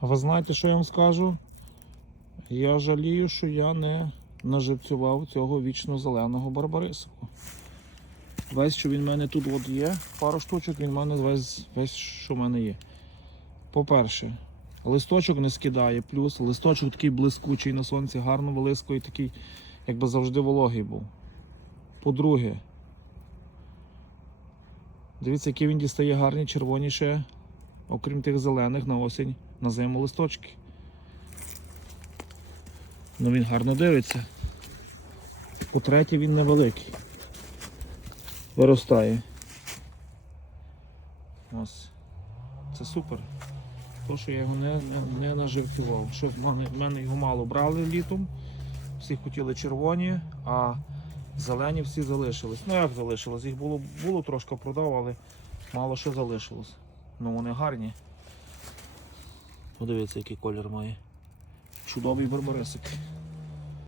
А ви знаєте, що я вам скажу? Я жалію, що я не наживцював цього вічно зеленого барбарисику. Весь, що він в мене тут от є, пару штучок, він в мене весь, весь що в мене є. По-перше, листочок не скидає, плюс листочок такий блискучий на сонці, гарно вилискує, такий, якби завжди вологий був. По-друге, дивіться, які він дістає гарні червоні ще, окрім тих зелених на осінь, на зиму листочки. Ну він гарно дивиться. По-третє, він невеликий. Виростає. Ось. Це супер. То, що я його не, не, не наживцював. Що в мене, в мене його мало брали літом. Всі хотіли червоні, а зелені всі залишились. Ну як залишилось? Їх було, було трошки продав, але мало що залишилось. Ну вони гарні. Подивіться, який колір має. Чудовий барбарисик.